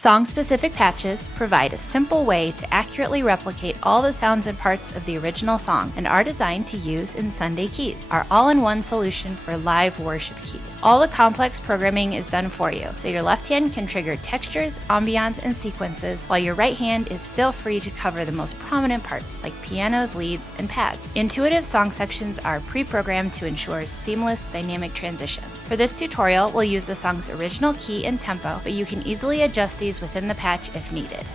Song-specific patches provide a simple way to accurately replicate all the sounds and parts of the original song and are designed to use in Sunday Keys, our all-in-one solution for live worship keys. All the complex programming is done for you, so your left hand can trigger textures, ambiance, and sequences, while your right hand is still free to cover the most prominent parts like pianos, leads, and pads. Intuitive song sections are pre-programmed to ensure seamless dynamic transitions. For this tutorial, we'll use the song's original key and tempo, but you can easily adjust these within the patch if needed.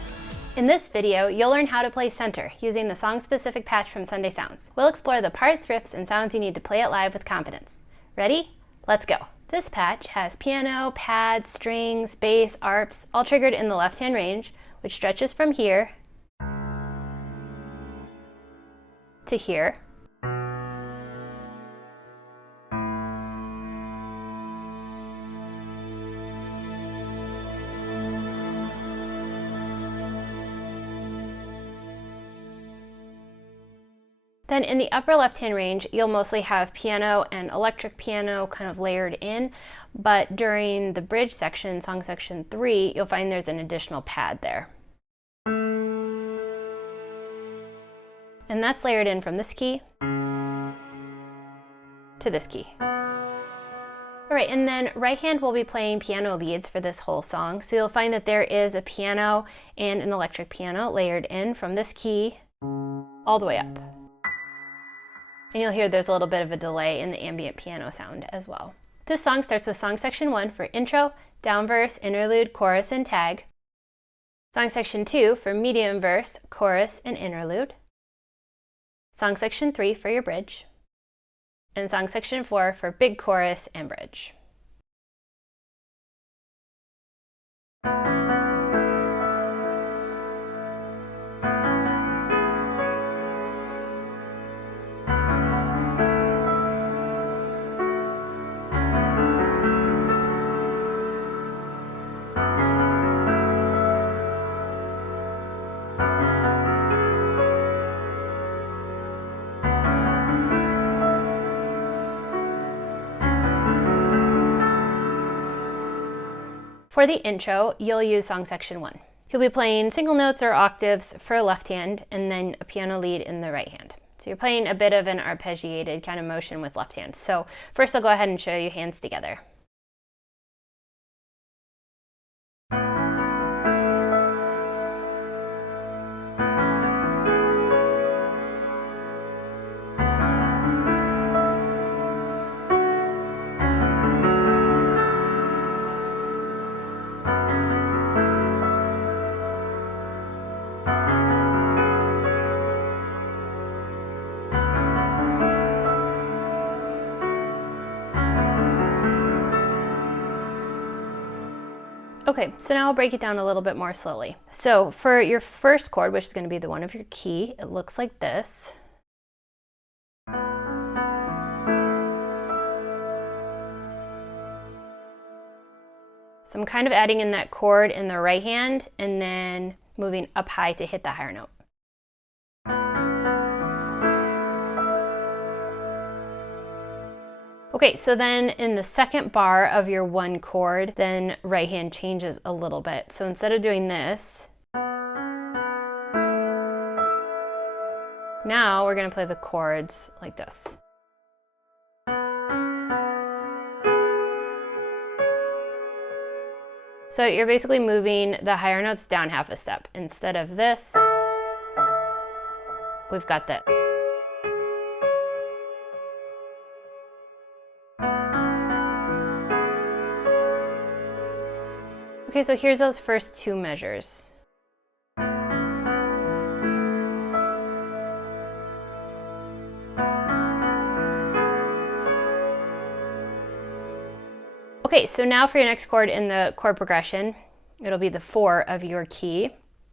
In this video, you'll learn how to play center using the song-specific patch from Sunday Sounds. We'll explore the parts, riffs, and sounds you need to play it live with confidence. Ready? Let's go. This patch has piano, pads, strings, bass, arps, all triggered in the left-hand range, which stretches from here to here. Then in the upper left-hand range, you'll mostly have piano and electric piano kind of layered in, but during the bridge section, song section 3, you'll find there's an additional pad there. And that's layered in from this key to this key. All right, and then right hand will be playing piano leads for this whole song. So you'll find that there is a piano and an electric piano layered in from this key all the way up. And you'll hear there's a little bit of a delay in the ambient piano sound as well. This song starts with song section 1 for intro, down verse, interlude, chorus, and tag. Song section 2 for medium verse, chorus, and interlude. Song section 3 for your bridge. And song section 4 for big chorus and bridge. For the intro, you'll use song section 1. You'll be playing single notes or octaves for left hand and then a piano lead in the right hand. So you're playing a bit of an arpeggiated kind of motion with left hand. So first I'll go ahead and show you hands together. Okay, so now I'll break it down a little bit more slowly. So for your first chord, which is going to be the one of your key, it looks like this. So I'm kind of adding in that chord in the right hand and then moving up high to hit the higher note. Okay, so then in the second bar of your one chord, then right hand changes a little bit. So instead of doing this, now we're going to play the chords like this. So you're basically moving the higher notes down half a step. Instead of this, we've got that. Okay, so here's those first two measures. Okay, so now for your next chord in the chord progression, it'll be the 4 of your key.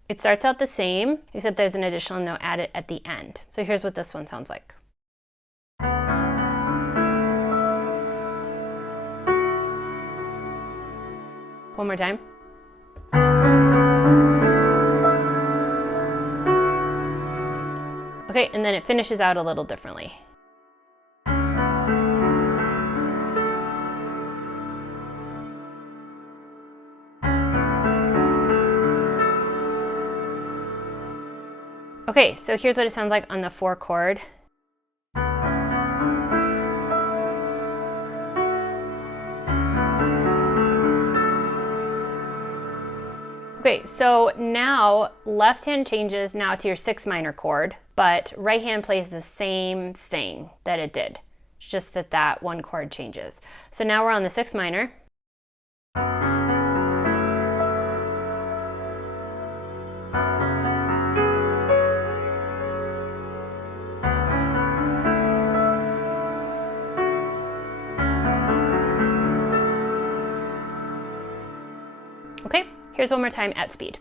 It starts out the same, except there's an additional note added at the end. So here's what this one sounds like. One more time. Okay, and then it finishes out a little differently. Okay, so here's what it sounds like on the 4 chord. Okay, so now left hand changes now to your 6 minor chord, but right hand plays the same thing that it did. It's just that that 1 chord changes. So now we're on the 6 minor. Okay, here's one more time at speed.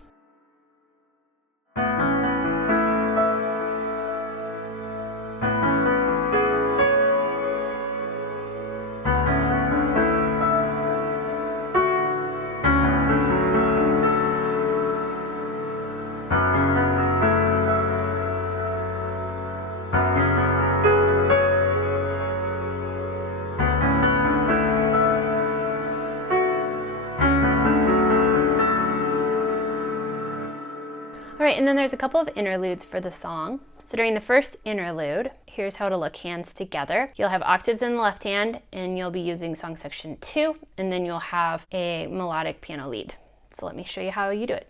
All right, and then there's a couple of interludes for the song. So during the first interlude, here's how to look hands together. You'll have octaves in the left hand, and you'll be using song section 2, and then you'll have a melodic piano lead. So let me show you how you do it.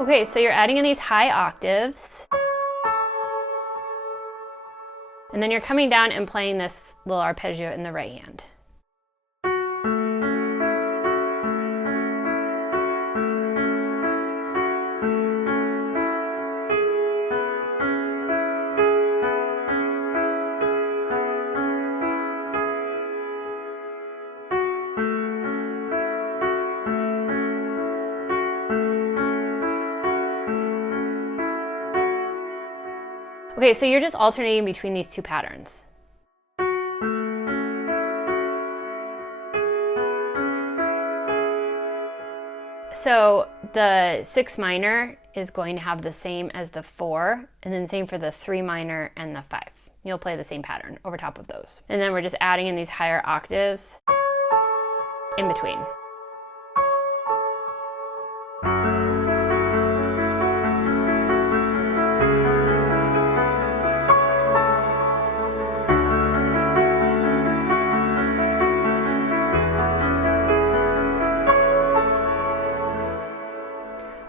Okay, so you're adding in these high octaves. And then you're coming down and playing this little arpeggio in the right hand. Okay, so you're just alternating between these 2 patterns. So the 6 minor is going to have the same as the 4, and then same for the 3 minor and the 5. You'll play the same pattern over top of those. And then we're just adding in these higher octaves in between.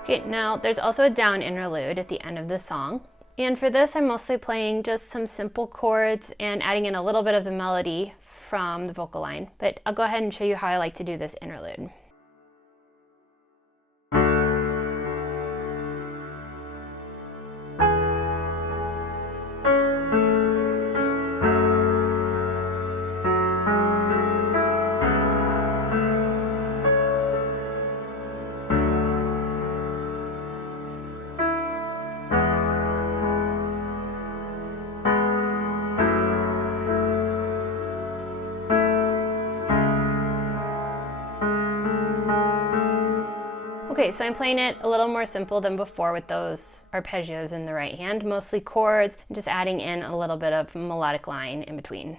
Okay, now there's also a down interlude at the end of the song. And for this, I'm mostly playing just some simple chords and adding in a little bit of the melody from the vocal line. But I'll go ahead and show you how I like to do this interlude. Okay, so I'm playing it a little more simple than before with those arpeggios in the right hand, mostly chords, and just adding in a little bit of melodic line in between.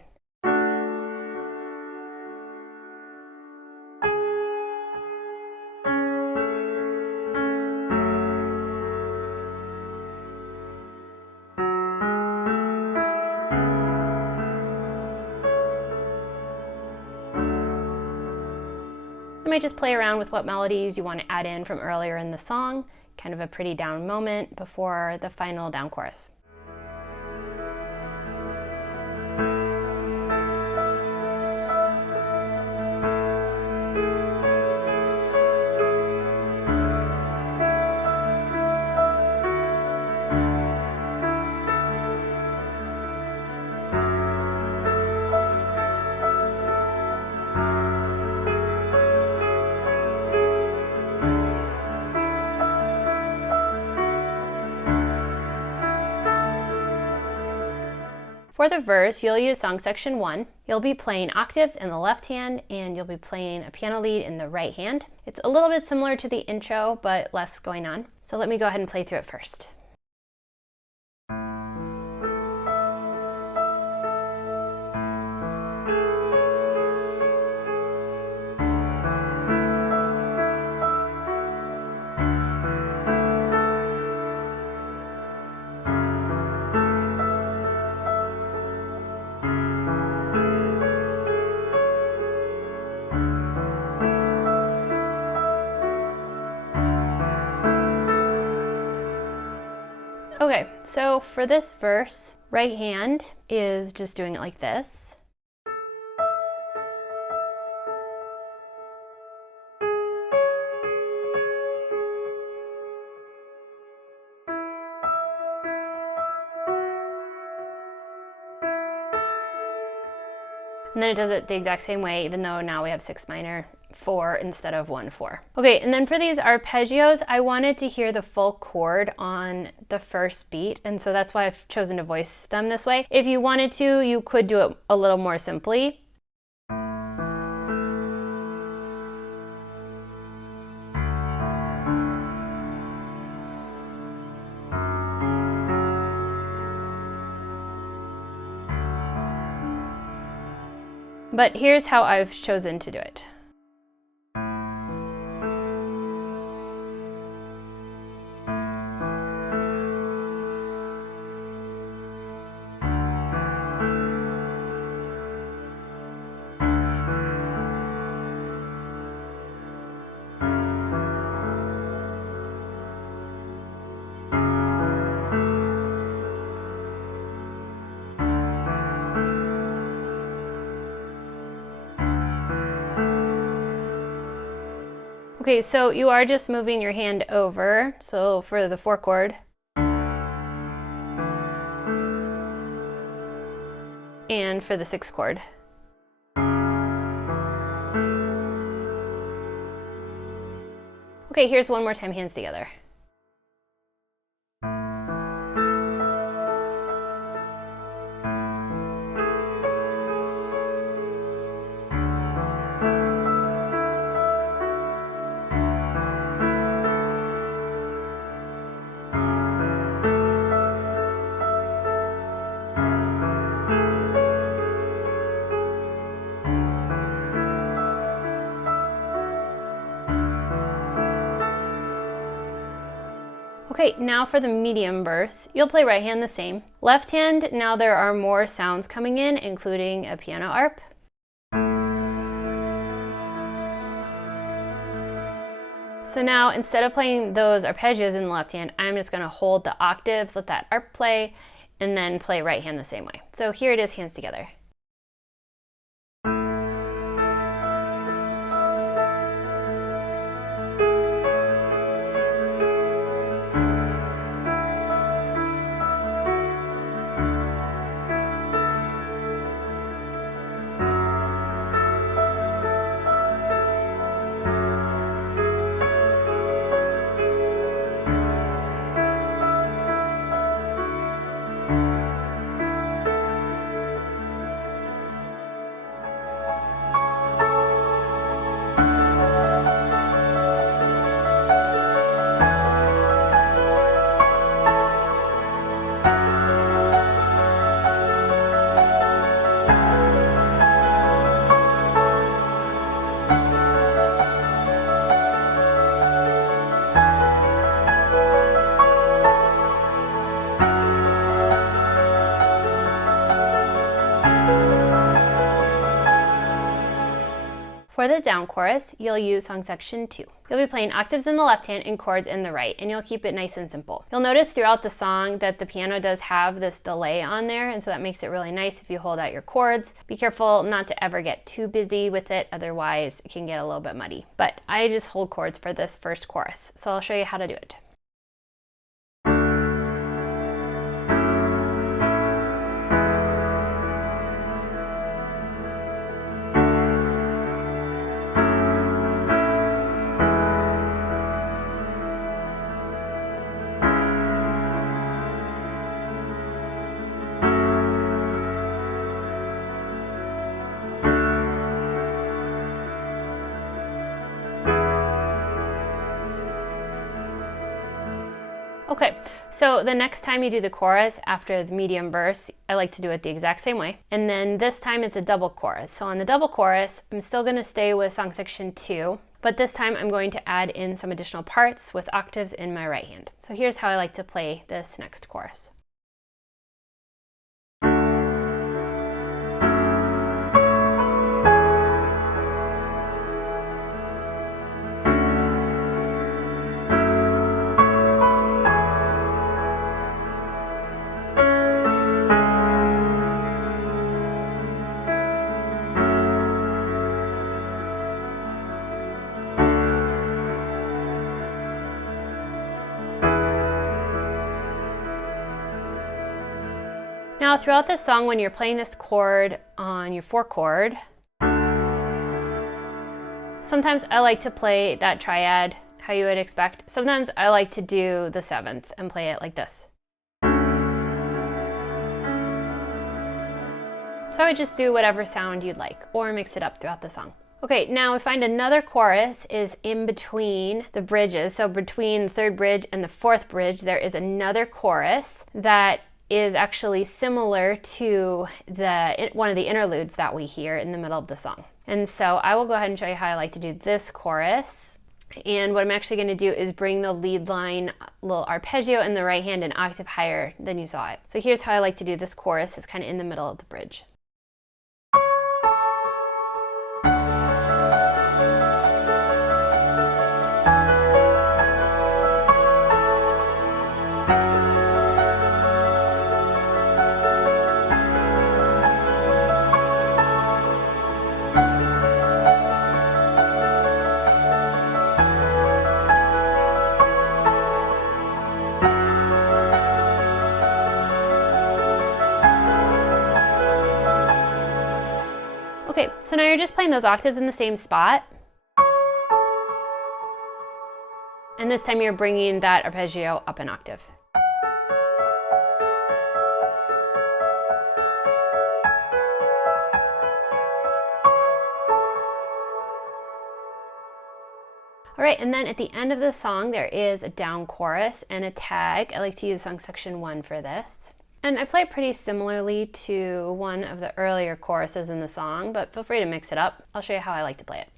You might just play around with what melodies you want to add in from earlier in the song, kind of a pretty down moment before the final down chorus. For the verse, you'll use song section 1. You'll be playing octaves in the left hand, and you'll be playing a piano lead in the right hand. It's a little bit similar to the intro, but less going on. So let me go ahead and play through it first. Okay, so for this verse, right hand is just doing it like this. And then it does it the exact same way, even though now we have 6 minor 4 instead of 1 4. Okay, and then for these arpeggios, I wanted to hear the full chord on the first beat, and so that's why I've chosen to voice them this way. If you wanted to, you could do it a little more simply. But here's how I've chosen to do it. Okay, so you are just moving your hand over. So for the 4 chord. And for the 6 chord. Okay, here's one more time, hands together. Okay, now for the medium verse, you'll play right hand the same. Left hand, now there are more sounds coming in, including a piano arp. So now, instead of playing those arpeggios in the left hand, I'm just gonna hold the octaves, let that arp play, and then play right hand the same way. So here it is, hands together. For the down chorus, you'll use song section 2. You'll be playing octaves in the left hand and chords in the right, and you'll keep it nice and simple. You'll notice throughout the song that the piano does have this delay on there, and so that makes it really nice if you hold out your chords. Be careful not to ever get too busy with it, otherwise it can get a little bit muddy. But I just hold chords for this first chorus, so I'll show you how to do it. Okay, so the next time you do the chorus after the medium verse, I like to do it the exact same way. And then this time it's a double chorus. So on the double chorus, I'm still going to stay with song section 2, but this time I'm going to add in some additional parts with octaves in my right hand. So here's how I like to play this next chorus. Now throughout this song, when you're playing this chord on your 4 chord, sometimes I like to play that triad how you would expect. Sometimes I like to do the 7th and play it like this. So I would just do whatever sound you'd like, or mix it up throughout the song. Okay, now we find another chorus is in between the bridges. So between the 3rd bridge and the 4th bridge, there is another chorus that is actually similar to one of the interludes that we hear in the middle of the song. And so I will go ahead and show you how I like to do this chorus. And what I'm actually going to do is bring the lead line, little arpeggio in the right hand, an octave higher than you saw it. So here's how I like to do this chorus. It's kind of in the middle of the bridge. Okay, so now you're just playing those octaves in the same spot. And this time you're bringing that arpeggio up an octave. All right, and then at the end of the song, there is a down chorus and a tag. I like to use song section 1 for this. And I play it pretty similarly to one of the earlier choruses in the song, but feel free to mix it up. I'll show you how I like to play it.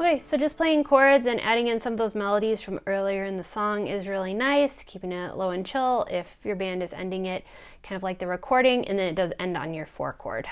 Okay, so just playing chords and adding in some of those melodies from earlier in the song is really nice, keeping it low and chill if your band is ending it kind of like the recording, and then it does end on your 4 chord.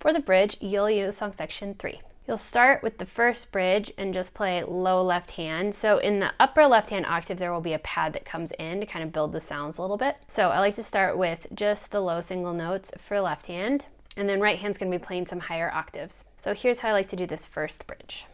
For the bridge, you'll use song section 3. You'll start with the first bridge and just play low left hand. So in the upper left hand octave, there will be a pad that comes in to kind of build the sounds a little bit. So I like to start with just the low single notes for left hand, and then right hand's gonna be playing some higher octaves. So here's how I like to do this first bridge.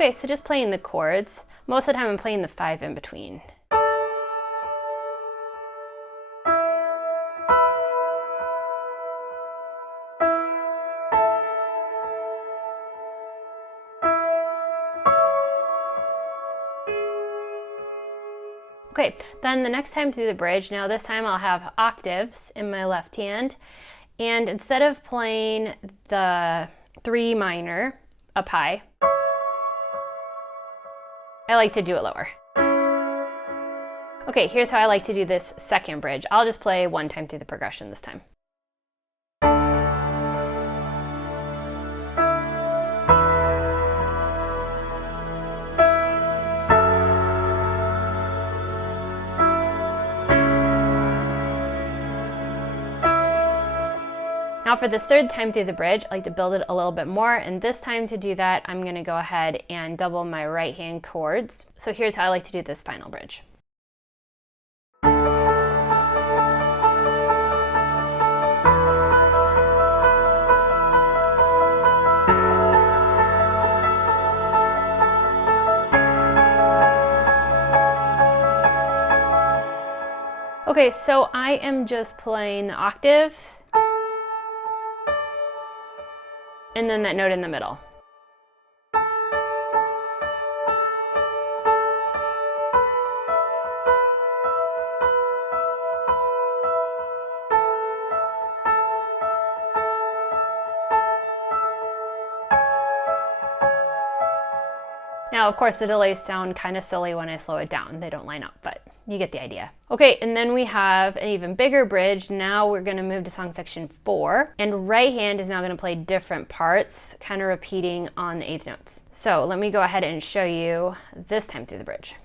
Okay, so just playing the chords. Most of the time I'm playing the 5 in between. Okay, then the next time through the bridge, now this time I'll have octaves in my left hand, and instead of playing the 3 minor up high, I like to do it lower. Okay, here's how I like to do this second bridge. I'll just play one time through the progression this time. Now for this third time through the bridge, I like to build it a little bit more, and this time to do that, I'm gonna go ahead and double my right hand chords. So here's how I like to do this final bridge. Okay, so I am just playing the octave, and then that note in the middle. Now, of course, the delays sound kind of silly when I slow it down. They don't line up, but you get the idea. Okay, and then we have an even bigger bridge. Now we're gonna move to song section 4, and right hand is now gonna play different parts, kind of repeating on the eighth notes. So let me go ahead and show you this time through the bridge.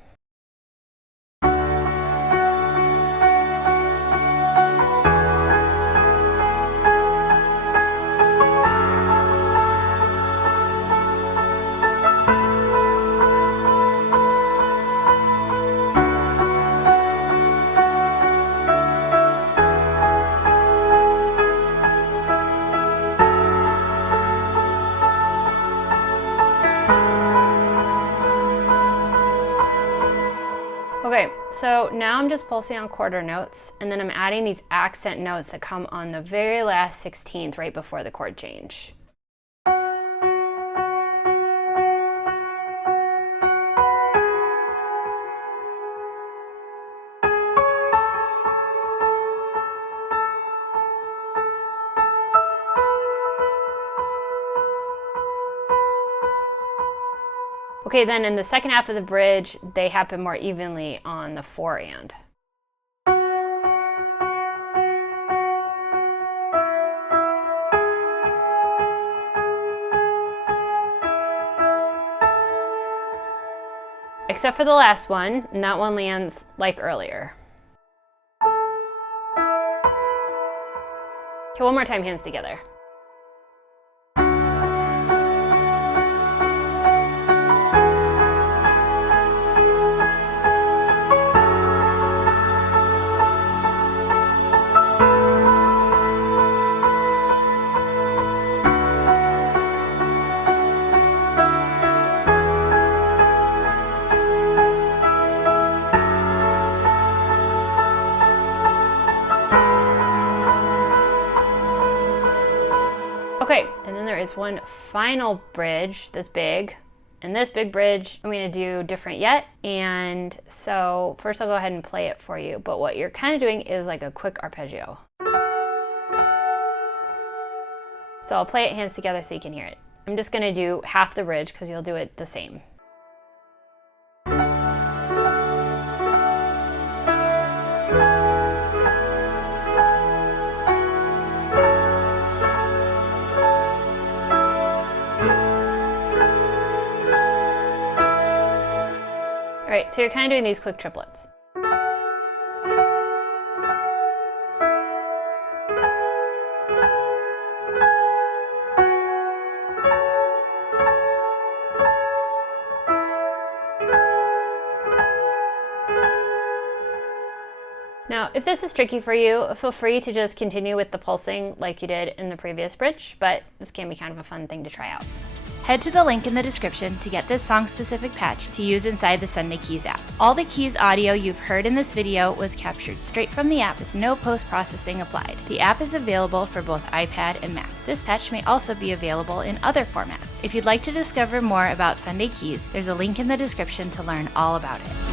Okay, so now I'm just pulsing on quarter notes, and then I'm adding these accent notes that come on the very last 16th right before the chord change. Okay, then in the second half of the bridge, they happen more evenly on the 4 and. Except for the last one, and that one lands like earlier. Okay, one more time, hands together. Okay, and then there is one final bridge that's big, and this big bridge I'm going to do different yet, and so first I'll go ahead and play it for you, but what you're kind of doing is like a quick arpeggio. So I'll play it hands together so you can hear it. I'm just going to do half the bridge because you'll do it the same. All right, so you're kind of doing these quick triplets. Now, if this is tricky for you, feel free to just continue with the pulsing like you did in the previous bridge, but this can be kind of a fun thing to try out. Head to the link in the description to get this song-specific patch to use inside the Sunday Keys app. All the Keys audio you've heard in this video was captured straight from the app with no post-processing applied. The app is available for both iPad and Mac. This patch may also be available in other formats. If you'd like to discover more about Sunday Keys, there's a link in the description to learn all about it.